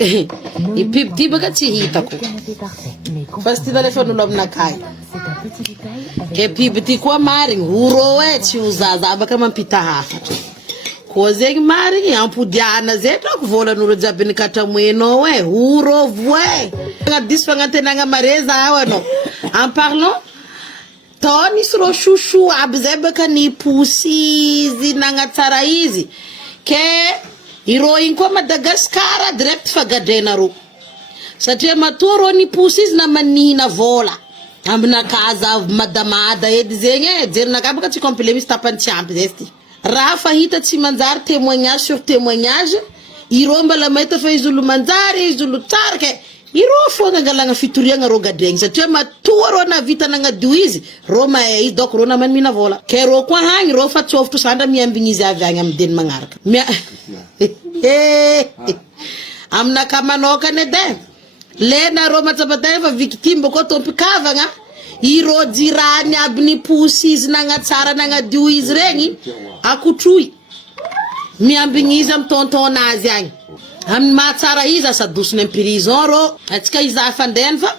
I pipti baga tsy hitako. Fa ty telefôny olo aminakay. Ke pipti koa marigny huro tsy uzaza baka mampita hafatra. Koa zegny marigny ampodiana zay trako volan'olo jiaby nikatramoenao huro voe. Ngadis fanantenagna mareza anao. En parlant Tony sro chouchou aby zay baka ni pousizy nagnatsara izy. Ke iro igny koa Madagascar direct fagadrenaro. Satria matoro ni pousizy na manina vola. Amina kaza madamada edy zegny jerinaka baka tsy complet misy tapany tsy ampy zesty. Raha fahita tsy manjary témoignage sur témoignage. Iro mbala mahita fa izy olo manjary izy olo tsara ke iro fogna galagna fitoriagna ro gadregny satria matoa ro na vita nagnadio izy ro izy donc ro na manmina vola ke ro koa hagny ro fa tsofotro sandra miambigny izy avy agny amdeny magnaraka amina ka manokana edy lena ro matsabatay fa victime ko tompikavagna iro jirany aby ni pousi izy nagnatsara nagnadio izy regny akotroy miambigny izy am tonton azy agny am matsara izy asadosiny en prison ro atsika izy afandeny fa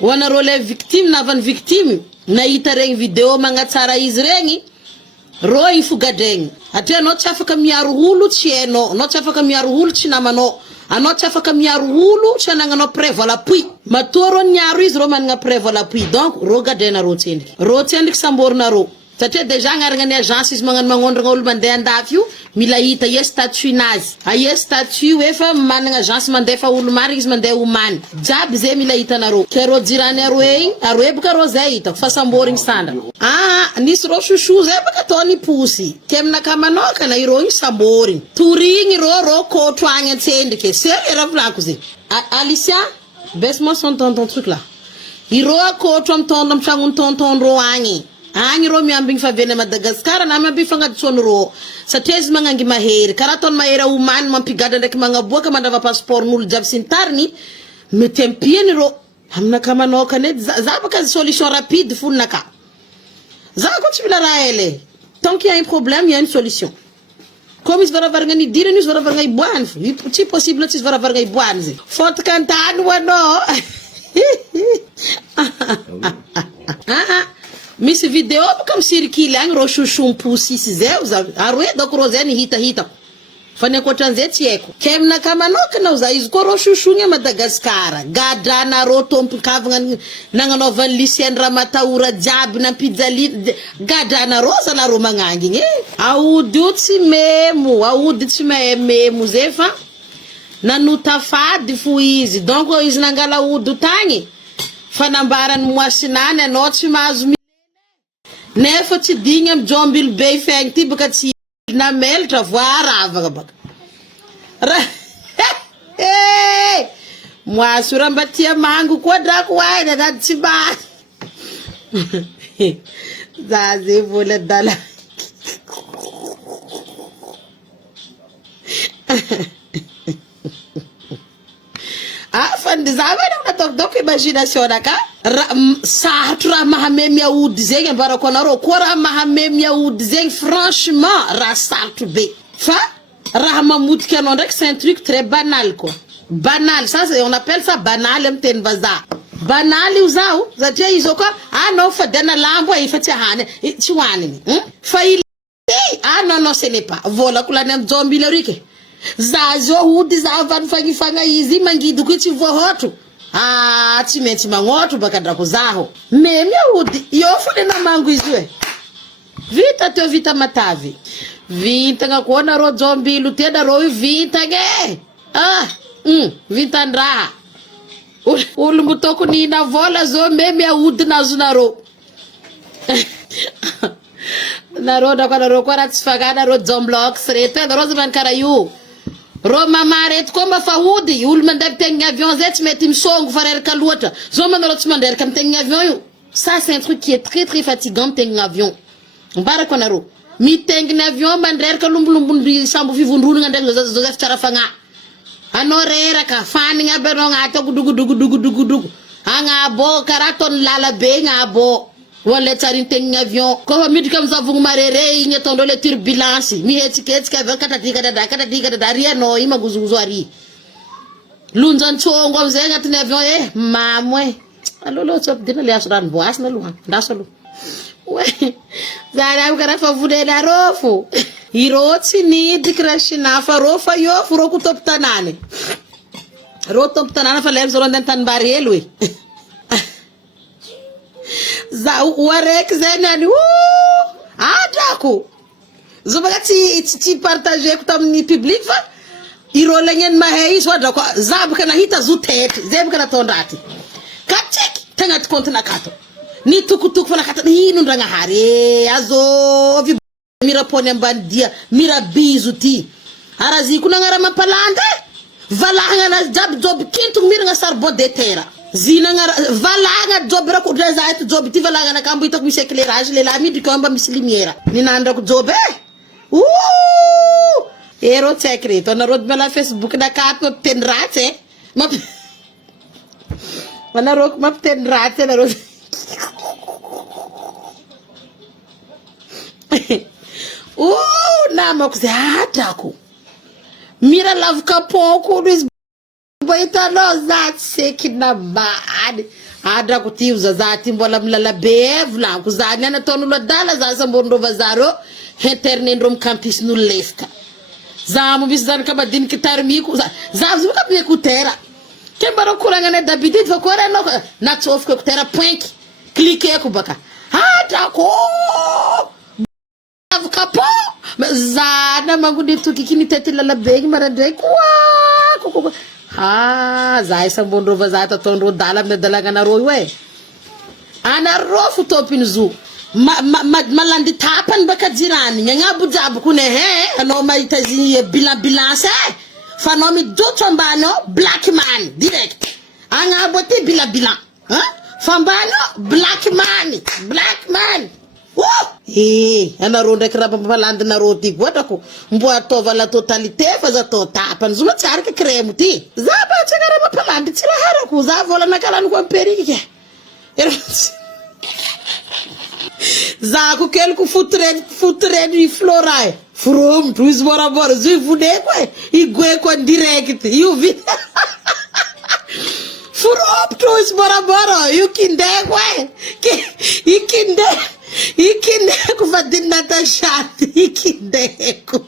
wana ro le victime na van victime nahita regny vidéo magnatsara izy regny ro ifogadregny atria anao tsy afaka miaro olo tsy hainao anao tsy afaka miaro olo tsy namanao anao tsy afaka miaro olo tsy anagnanao preuve à l'appui matoa ro niaro izy ro managna preuve à l'appui donc ro gadrena ro tsendriky samborina ro satria déjà agnaragna ny agence izy magnondragna olo mandeha andafy io mila hita ye statut nazy aye statut efa managna agence mandefa olo marigny izy mandeha homany jiaby zay mila hitanaro ke ro jirany aroe baka ro zay hitako fa samborigny sandra nisy ro chouchou zay baka tony pousi ke aminaka manokana iro igny samborigny torigny ro kotro agny antsendriky sérieux raha volako zay Alicia baisse-moi ton truc là iro akotro am tragno tonton ro agny agny ro miambigny favena Madagascar na miambigny fagnaditsony ro satria izy magnangy mahery karaha tony mahery homany mampigada ndraiky magnaboaka mandrava passeport n'olo jiaby sy ny tariny mety ampiany ro aminaka manokana edy za baka solution rapide foninaka za ko tsy mila raha ele tant qu'il y a un problème il y a une solution comme izy varavaragna ni dirany izy varavaragna iboahany tsy possible tsy izy varavaragna iboahany zay fotaka antany hoanao misy vidéo baka misirikily agny ro chouchou pousi zay aroe donc ro zay hitako fa ny akoatran'izay tsy haiko ke aminaka manokana za izy ko ro chouchou ny Madagascar gadrana ro tompikavagna nagnanaovany lycéenne Ramataora jiaby na pizzaline gadrana ro zala ro magnangigny aody io tsy memo aody tsy memo zay fa nanota fady fo izy donc izy nangala aody tagny fanambarany moasinany anao tsy mahazo nefa tsy digny am jombilo be fegny ty baka tsy na melatra voaravagna baka moaso raha mba tia mango koa drako aina na tsy ba za zay vola dala fandizava natokdoko imagination naka sahatro raha mahamemy aody zegny ambarako anareo koa raha mahamemy aody zegny franchement raha sarotro be fa raha mamotika anao ndraiky c'est un truc très banal quoi banal ça on appelle ça banal am teny vazaha banal io zao satria izy koa anao fadiana lambo efa tsy hany tsy hoaniny fa non ce n'est pas vola kolany am jombilo rike za zo hody za van fagnifagna izy mangidiko tsy voahotro tsy maintsy magnotro baka drako zaho memy hody io fone na mango izy vita teo vita matavy vitagna koa nareo jombilo te nareo vitagna vitan-draha olo mbotoko nina vola zo memy hody nazo nareo nareo koa raha tsy fagana nareo jomblox reto nareo zamany karaha io ro mamareto koa mba fa hody olo mandeha mitegny avion zay tsy mety misongo fa reraka loatra zo manareo tsy manderaka mitegny avion io ça c'est un truc qui est très très fatigant mitegny avion mbarako anareo mitegny avion mandreraka lombolombony sambo fivondronagna ndraiky zozafy tsara fagnahy anao reraka fanigny aby anao agnaty agodogodogodogodogo agnabo karaha tony lala be agnabo wala tsari tegny avion ko fa midika amzavogno marere igny ataondreo le turbulence mihetsiketsika avy katadika dada rianao i magozogozo ari Lunjanchongo amizay agnatin'ny avion mamo alolo tsy dina le aso ranovoasina aloha ndaso aloha zany aby karaha fa volena rofo iro tsy nidiky raha sinafa ro fa io ro ko topo tanany ro topo tanana fa lero zaro andeha tanimbary hely za oaraiky zay nani adrako zo baka tsy partageko tamin'ny public fa iro lagneny mahay izy odrako za baka nahita zo tetry zay baka nataondraty katsiky tagnaty compte nakato ni tukutuku fa nakata ino ndragnahary azovy mira pony ambany dia mira bizu ti arazi kuna ngara mapalande valanga na jab job kintu mira nga sarbo de terra zina ngara valanga job ra ko deza et job ti valanga na kambu itok mise éclairage le lami di kamba mis lumière ni nanda ko job ero secret on rod mala Facebook na kat mo tenrate map wana rok map tenrate na rod nama kuzatako mira lavuka poko Luis Boitano zat sekina bad adra kutiuza zati mbola mlala bevla kuzanya na tonu la dala za sambondo vazaro internendrom campus no lefka za mo bisdan kaba din kitarmiku za zuka be kutera kembaro kuranga na dabidit va kora no na tsofka kutera point cliquer ko baka adra ko kapo zana mangundi tukikini tete la begi marandre kwa za isa mbondrova za tatondro dala me dalaga na roy we ana rofu topin zu malandi tapan baka jirani nyanga bujabu kune ano maitazi bilance fanomi doto mbano black man direct anga boti bilan fambano black man ana ronda kraba balanda na roti godako mbo atova la totalité fa za to tapan zuma tsara ke crème ti za ba tsara ma palanda tsira harako za vola na kala ko perike za ko kel ku futre di florai from plus bora zu vude ko igwe ko direct you vi from plus bora you kinde ko ikinde kufadina tashati ikinde ku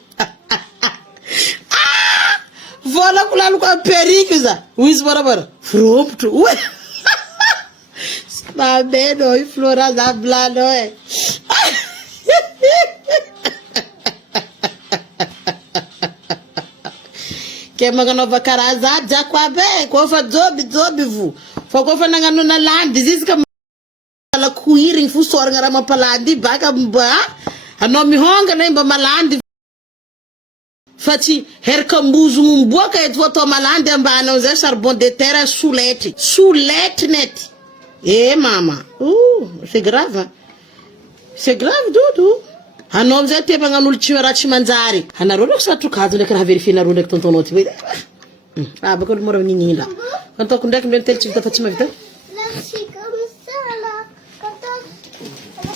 vola kulalu kwa perikiza wis bora from to babeno iflora za blano ke magano vakaraza ja kwa be ko fa jobi vu fa ko fa nangano na land zizika la kuiring fu sor ngara mapalandi baka mba ano mihonga na imba malandi fati herka mbuzu mboka et foto malandi ambana za charbon de terre soulette net mama c'est grave doudou ano mzee teba nganul chiwara chimanzari hanarolo satukado lekra vérifier na ronde tontonoti we baka moro nyinda kanto kundek mentel chita fatima vita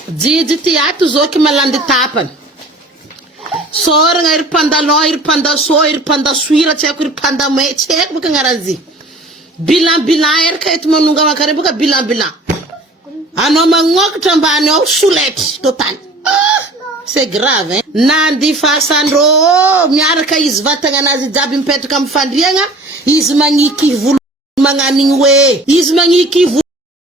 Didi teatro zoki malandi tapan. Sor nga panda suira tseku panda me tsek buka ngaranzi. Bilan ka et monunga makare buka bilan. Ano mangok tambane au sulet total. C'est grave Nandi fasandro miaraka izy vatagna nazy jaby mipetraka mifandriagna izy magniki volo magnanigny we izy magniki volo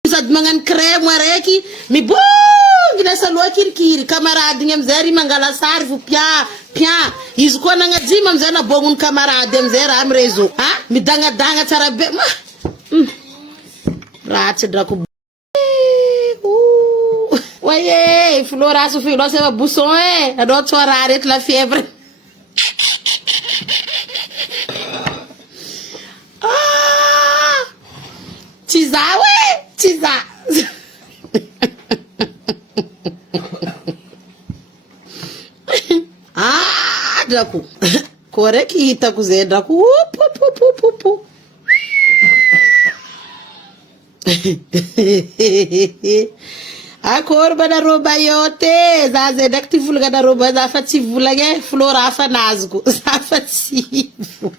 sady magnano crème araiky mibongina saloa kirikiri camarade amzay mangala sary vo pia izy koa nagnajima amzay nabogny camarade amzay raha am réseau midagnadagna tsara be ratsy drako Oye, Flora, seu filho, você é buçom, é? É do outro horário, que la febre. Tiza, ué? Tiza. Draco. Corre que tá com Zé, Draco. A korba da roba yote zaze daktivulga da roba za fativulage Flora fanazgo za fativu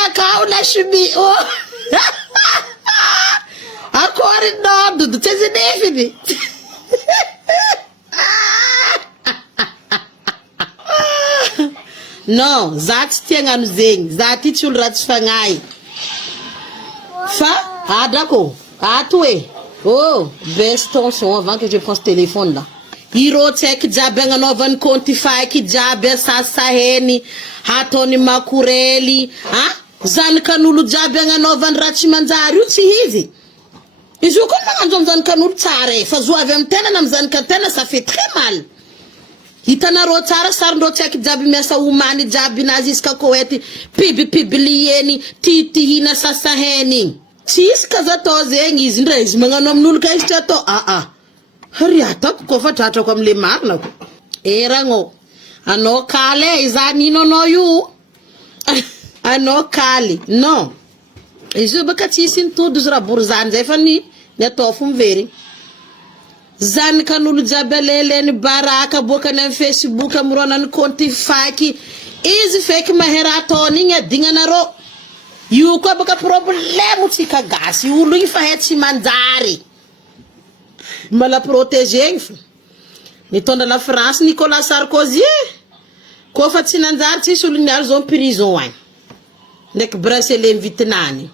nakao na chimie. Oh. Akory nodo do tsy zinefiny. Non, za tsy tia gnano zegny. Za ty tsy olo ratsy fagnahy. Fa, adrako. Ato e. Oh, baisse ton son avant que je prenne ce téléphone là. Irô tsaiky jiaby agnanaovany compte faiky jiaby asasaheny hatony makorely zanakan'olo jiaby agnanaovany raha tsy manjary io tsy izy. Izy io koa magnanjo amy zanakan'olo tsara e fa zo avy amy tena na amy zanakantena ça fait très mal. Hitanarô tsara sarindrô tsaiky jiaby miasa omany jiaby nazy iska koety pibilieny titihina sasaheny. Tsisy kazato zegny izy ndray izy magnano amin'olo ka izy ato Hari atako ko fa tratrako amle marina ko. Eragno. Anao kaly izany ino anao io? Anao kaly. Non. Izy io baka tsisy nitody izy raha bory zany zay fa ny atao fo mivery. Zanakan'olo jiaby aleleny baraka bokany amin'ny Facebook amoronany compte faiky. Izy feky mahera ataony igny adignanarô. Io koa baka problème tsika gasy. Olo igny fa tsy manjary. Mala protéger mitondra la France Nicolas Sarkozy ko fa tsy nanjary tsisy olo niaro zao prison agny ndek bracelet vitinany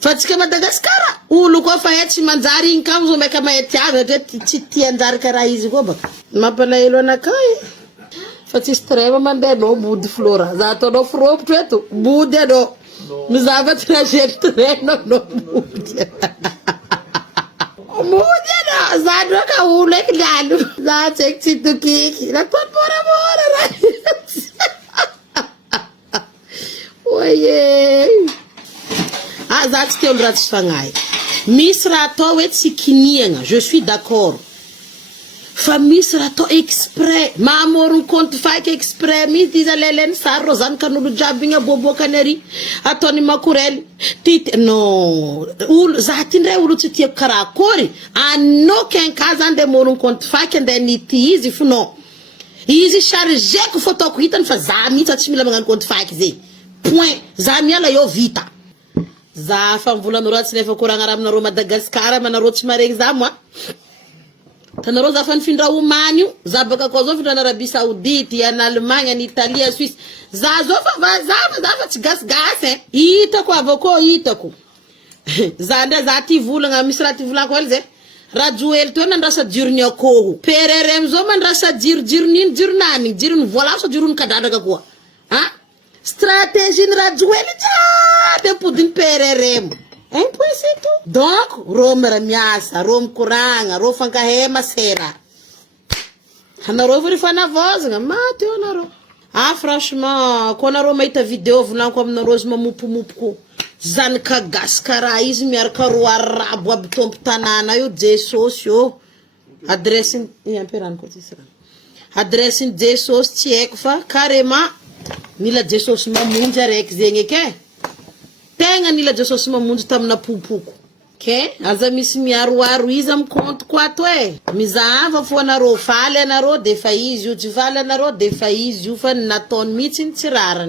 fa tsika Madagasikara olo ko fa tsy manjary igny kam zo meka mahety azy tsy tia anjary karaha izy ko baka mampalahelo anakay fa tsisy trêve mandeha no body Flora za ataonao firopotro eto body anao mizava trajectoire no body Mudena, zadro ka ule klalo. Za check situ kiki. La tot mora. Oye. Za tsy olo ratsy fagnahy. Misy raha atao hoe tsy kiniagna, je suis d'accord. Fa misy raha atao exprès. Mamorony compte faiky exprès misy izy aleleny sary ro zanakan'olo jiaby igny aboabokany ary. Ataony makorely. Non. Za ty ndray olo tsy tiako karaha akory. En aucun cas zany de morony compte faiky andeha nity izy fo non. Izy chargeko photo-ko hitany fa za mihitsy tsy mila magnano compte faiky zegny. Point. Za miala eo vita. Za fa mivolanarô tsy lefa koragna raha aminarô Madagasikara manarô tsy maregny za moa. Tanarô za fa nifindra omany io, za baka koa zao findra Arabie Saoudite, en Allemagne, en Italie, en Suisse. Za zao fa za fa tsy gasigasy hitako avako hitako. Za ndray za ty volagna misy raha ty volako hely zay. Rajo hely to nandrasa jirony akoho. PRRM zao mandrasa jirony jironany, jirony vola so jirony kadradraka koa. Stratégie rajo hely jiaby apodiny PRRM. Un point c'est tout. Donc, rô miasa, rô mikoragna, rô fankahema sera. Hanarô vary fanavozagna, maty eo anarô. Franchement, ko anarô mahita vidéo volanko aminarô izy mamopomopy ko. Zanaka gasy karaha izy miaraka ro arabo aby tompo tanàna io, Jesosy io. Adresse amperano ko tsisy rano. Adresse Jesosy tsy haiko fa carrément mila Jesosy mamonjy araiky zegny eke. Tegna nila Jesosy mamonjy tamina popoko. Aza misy miaroaro izy am compte ko ato mizahava fo anarô faly anarô defa izy io tsy faly anarô defa izy io fa nataony mihitsy tsy rarany.